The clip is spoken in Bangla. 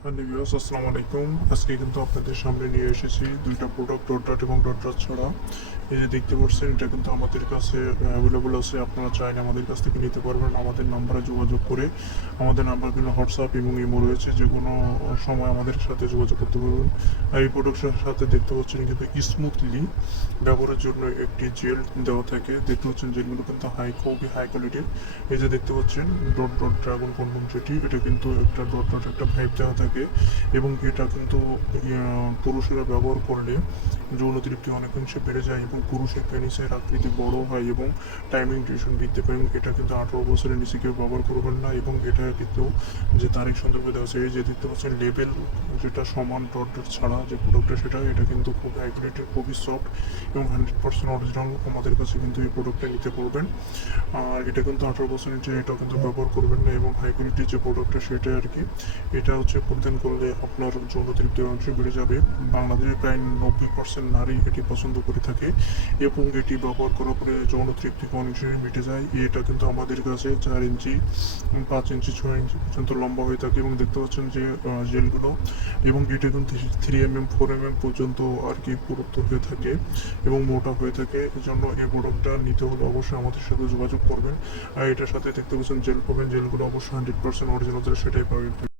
ভিউয়ার্স আসসালামু আলাইকুম। আজকে কিন্তু আপনাদের সামনে নিয়ে এসেছি দুইটা প্রোডাক্ট ডট ডট এবং ডট ডট ছাড়া। এই যে দেখতে পাচ্ছেন, এটা কিন্তু আমাদের কাছে অ্যাভেলেবল আছে। আপনারা চাইলে আমাদের কাছ থেকে নিতে পারবেন। আমাদের নাম্বারে যোগাযোগ করে আমাদের নাম্বার কিন্তু হোয়াটসঅ্যাপ এবং ইমো রয়েছে। যে কোনো সময় আমাদের সাথে যোগাযোগ করতে পারবেন। আর এই প্রোডাক্টের সাথে দেখতে পাচ্ছেন কিন্তু স্মুথলি ব্যবহারের জন্য একটি জেল দেওয়া থাকে। দেখতে পাচ্ছেন জেলগুলো কিন্তু হাই খুবই হাই কোয়ালিটির এই যে দেখতে পাচ্ছেন ডট ডট ড্রাগন কন্ডম যেটি এটা কিন্তু একটা ডট ডট একটা ভাইব দেওয়া থাকে। এবং এটা কিন্তু পুরুষেরা ব্যবহার করলে যৌন তৃপ্তি অনেকাংশে বেড়ে যায় এবং পুরুষের পেনিসের আকৃতি বড় হয় এবং টাইমিং ডিউরেশন বৃদ্ধি পায় এবং এটা কিন্তু আঠারো বছরের নিচে কেউ ব্যবহার করবেন না এবং এটা কিন্তু যে তারিখ সন্দর্ভে দেওয়া আছে এই যে দেখতে পাচ্ছেন লেবেল যেটা সমান ডট ডট ছাড়া যে প্রোডাক্টটা সেটা, এটা কিন্তু খুব হাইগ্রেটেড খুবই সফট এবং হান্ড্রেড পার্সেন্ট অরিজিনাল আমাদের কাছে কিন্তু এই প্রোডাক্টটা নিতে পারবেন আর এটা কিন্তু আঠারো বছরের যে এটা কিন্তু ব্যবহার করবেন না এবং হাই কোয়ালিটির যে প্রোডাক্টটা সেটা আর কি, এটা হচ্ছে পরিধান করলে আপনার যৌন তৃপ্তির অংশ বেড়ে যাবে। বাংলাদেশে প্রায় নব্বই পার্সেন্ট নারী এটি পছন্দ করে থাকে এবং এটি ব্যবহার করার পরে যৌন তৃপ্তি অনেকটাই মিটে যায়। এটা কিন্তু আমাদের কাছে চার ইঞ্চি, পাঁচ ইঞ্চি, ছয় ইঞ্চি পর্যন্ত লম্বা হয়ে থাকে এবং দেখতে পাচ্ছেন যে জেলগুলো এবং এটা কিন্তু three M M four M M পর্যন্ত আর কি পুরুত্ব হয়ে থাকে এবং মোটা হয়ে থাকে। এজন্য এই প্রোডাক্টটা নিতে হলে অবশ্যই আমাদের সাথে যোগাযোগ করবেন। আর এটার সাথে দেখতে পাচ্ছেন জেল পাবেন। জেলগুলো অবশ্যই হান্ড্রেড পার্সেন্ট অরিজিনাল সেটাই পাবেন।